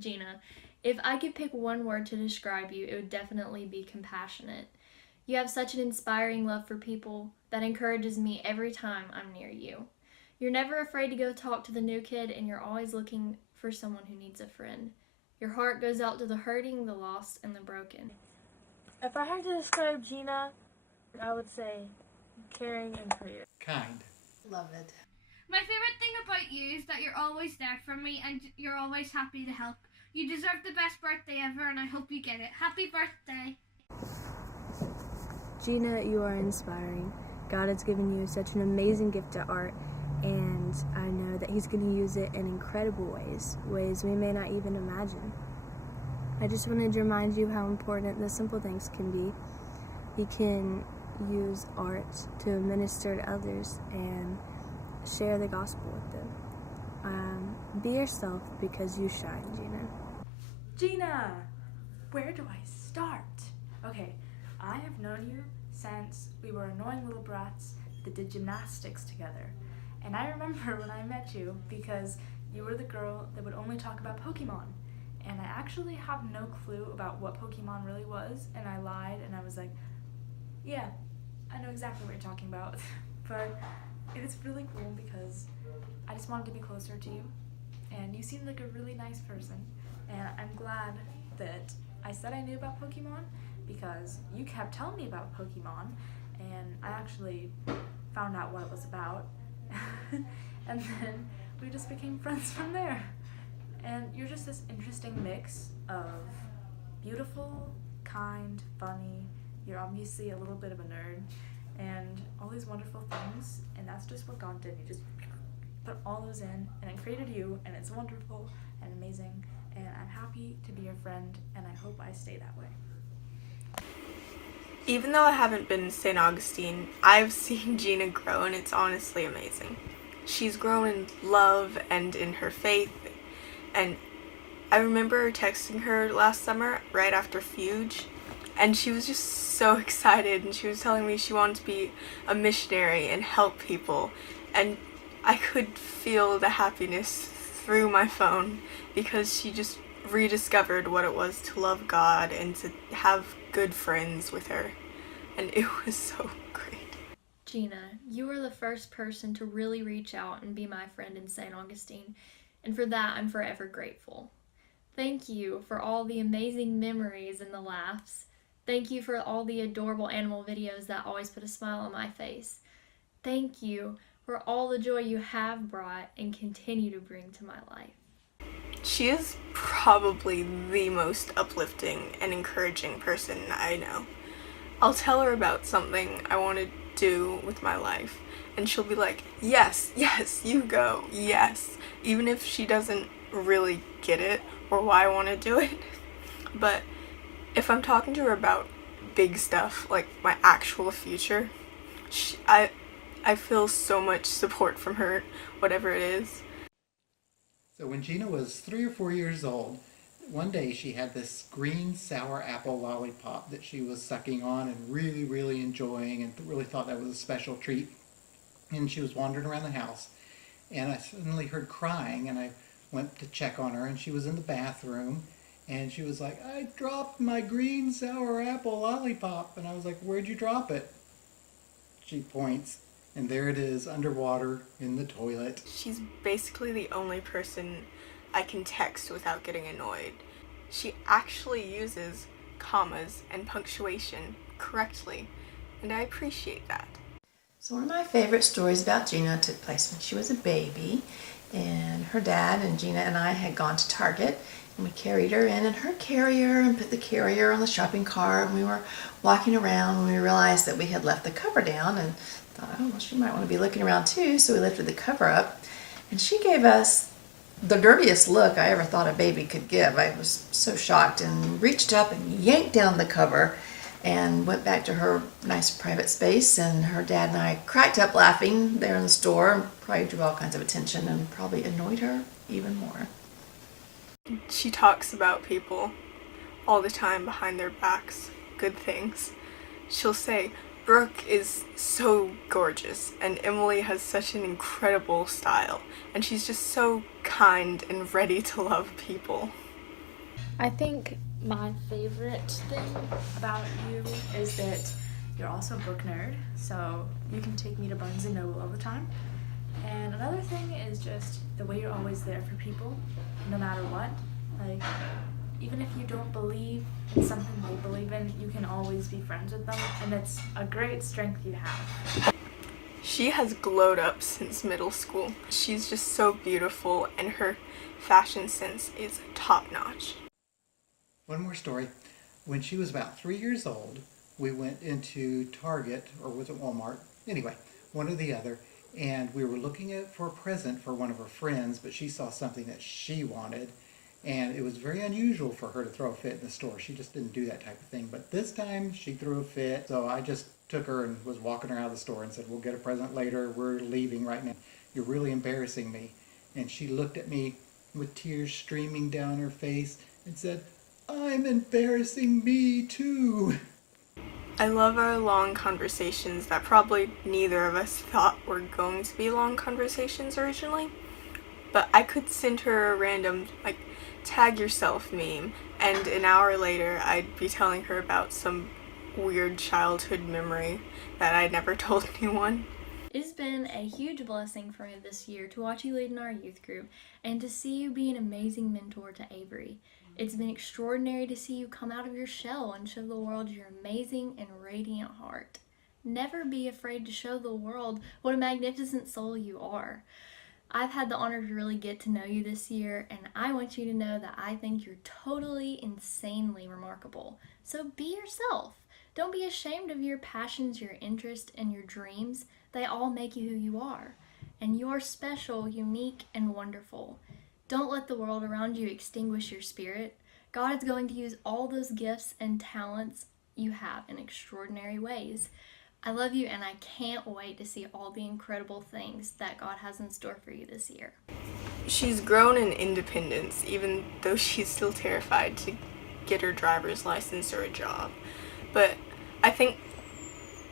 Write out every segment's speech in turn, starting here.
Gina, if I could pick one word to describe you, it would definitely be compassionate. You have such an inspiring love for people that encourages me every time I'm near you. You're never afraid to go talk to the new kid, and you're always looking for someone who needs a friend. Your heart goes out to the hurting, the lost, and the broken. If I had to describe Gina, I would say caring and creative. Kind. Love it. My favorite thing about you is that you're always there for me and you're always happy to help. You deserve the best birthday ever and I hope you get it. Happy birthday. Gina, you are inspiring. God has given you such an amazing gift to art, and I know that He's going to use it in incredible ways we may not even imagine. I just wanted to remind you how important the simple things can be. You can use art to minister to others and share the gospel with them. Be yourself because you shine, Gina. Gina! Where do I start? Okay, I have known you since we were annoying little brats that did gymnastics together. And I remember when I met you because you were the girl that would only talk about Pokemon. And I actually have no clue about what Pokemon really was, and I lied and I was like, yeah, I know exactly what you're talking about. But it is really cool because I just wanted to be closer to you, and you seemed like a really nice person, and I'm glad that I said I knew about Pokemon because you kept telling me about Pokemon, and I actually found out what it was about, and then we just became friends from there. And you're just this interesting mix of beautiful, kind, funny, you're obviously a little bit of a nerd, and all these wonderful things, and that's just what God did. He just put all those in, and it created you, and it's wonderful and amazing, and I'm happy to be your friend, and I hope I stay that way. Even though I haven't been to St. Augustine, I've seen Gina grow, and it's honestly amazing. She's grown in love and in her faith, and I remember texting her last summer right after Fuge, and she was just so excited, and she was telling me she wanted to be a missionary and help people, and I could feel the happiness through my phone because she just rediscovered what it was to love God and to have good friends with her, and it was so great. Gina, you were the first person to really reach out and be my friend in St. Augustine, and for that I'm forever grateful. Thank you for all the amazing memories and the laughs. Thank you for all the adorable animal videos that always put a smile on my face. Thank you for all the joy you have brought and continue to bring to my life. She is probably the most uplifting and encouraging person I know. I'll tell her about something I want to do with my life, and she'll be like, yes, you go, yes, even if she doesn't really get it or why I want to do it. But if I'm talking to her about big stuff, like my actual future, I feel so much support from her, whatever it is. So when Gina was 3 or 4 years old, one day she had this green sour apple lollipop that she was sucking on and really, really enjoying, and really thought that was a special treat. And she was wandering around the house, and I suddenly heard crying, and I went to check on her, and she was in the bathroom, and she was like, I dropped my green sour apple lollipop. And I was like, where'd you drop it? She points, and there it is, underwater in the toilet. She's basically the only person I can text without getting annoyed. She actually uses commas and punctuation correctly, and I appreciate that. So one of my favorite stories about Gina took place when she was a baby, and her dad and Gina and I had gone to Target, and we carried her in her carrier and put the carrier on the shopping cart, and we were walking around when we realized that we had left the cover down, and thought, oh, well, she might want to be looking around too, so we lifted the cover up, and she gave us the dirtiest look I ever thought a baby could give. I was so shocked, and reached up and yanked down the cover and went back to her nice private space, and her dad and I cracked up laughing there in the store, probably drew all kinds of attention and probably annoyed her even more. She talks about people all the time behind their backs, good things. She'll say, Brooke is so gorgeous, and Emily has such an incredible style, and she's just so kind and ready to love people. I think my favorite thing About you is that you're also a book nerd, so you can take me to Barnes & Noble all the time. And another thing is just the way you're always there for people, no matter what. Like, even if you don't believe in something they believe in, you can always be friends with them, and it's a great strength you have. She has glowed up since middle school. She's just so beautiful, and her fashion sense is top-notch. One more story. When she was about 3 years old, we went into Target, or was it Walmart? Anyway, one or the other, and we were looking for a present for one of her friends, but she saw something that she wanted, and it was very unusual for her to throw a fit in the store. She just didn't do that type of thing, but this time she threw a fit, so I just took her and was walking her out of the store and said, "We'll get a present later, we're leaving right now. You're really embarrassing me." And she looked at me with tears streaming down her face and said, "I'm embarrassing me too." I love our long conversations that probably neither of us thought were going to be long conversations originally. But I could send her a random, tag yourself meme, and an hour later I'd be telling her about some weird childhood memory that I'd never told anyone. It has been a huge blessing for me this year to watch you lead in our youth group and to see you be an amazing mentor to Avery. It's been extraordinary to see you come out of your shell and show the world your amazing and radiant heart. Never be afraid to show the world what a magnificent soul you are. I've had the honor to really get to know you this year, and I want you to know that I think you're totally insanely remarkable. So be yourself. Don't be ashamed of your passions, your interests, and your dreams. They all make you who you are. And you're special, unique, and wonderful. Don't let the world around you extinguish your spirit. God is going to use all those gifts and talents you have in extraordinary ways. I love you, and I can't wait to see all the incredible things that God has in store for you this year. She's grown in independence, even though she's still terrified to get her driver's license or a job. But I think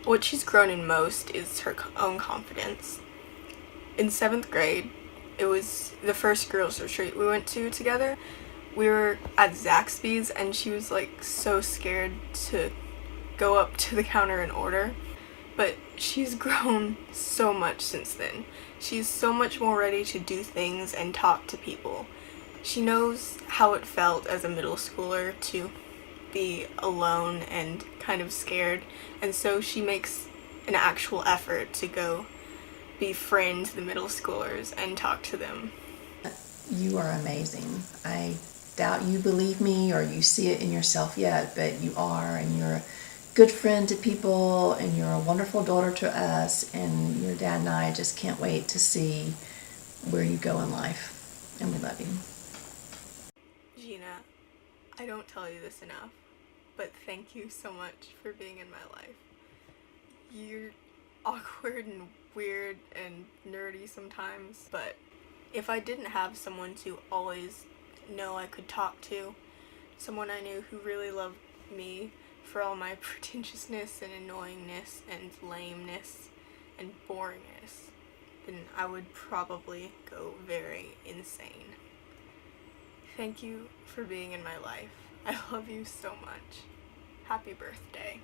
what she's grown in most is her own confidence. In 7th grade, it was the first girls' retreat we went to together. We were at Zaxby's, and she was so scared to go up to the counter and order. But she's grown so much since then. She's so much more ready to do things and talk to people. She knows how it felt as a middle schooler to be alone and kind of scared, and so she makes an actual effort to go befriend the middle schoolers and talk to them. You are amazing. I doubt you believe me or you see it in yourself yet, but you are, and you're a good friend to people, and you're a wonderful daughter to us, and your dad and I just can't wait to see where you go in life, and we love you. Gina, I don't tell you this enough, but thank you so much for being in my life. You're awkward and weird and nerdy sometimes, but if I didn't have someone to always know I could talk to, someone I knew who really loved me for all my pretentiousness and annoyingness and lameness and boringness, then I would probably go very insane. Thank you for being in my life. I love you so much. Happy birthday.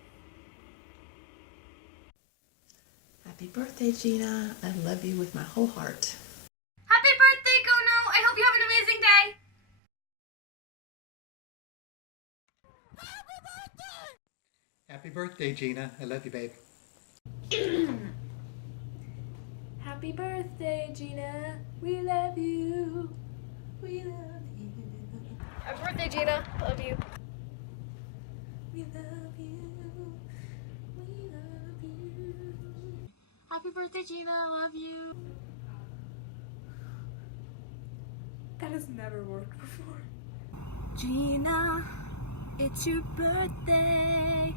Happy birthday, Gina. I love you with my whole heart. Happy birthday, Gono! I hope you have an amazing day! Happy birthday, Gina. I love you, babe. Happy birthday, Gina. We love you. We love you. Happy birthday, Gina. Love you. We love you. We love you. Happy birthday, Gina. Love you. That has never worked before. Gina, it's your birthday,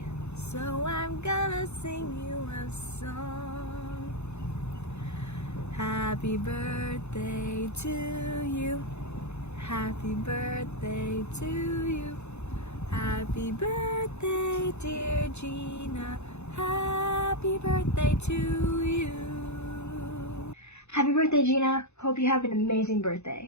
so I'm gonna sing you a song. Happy birthday to you. Happy birthday to you. Happy birthday, dear Gina. Happy birthday to you. Happy birthday, Gina. Hope you have an amazing birthday.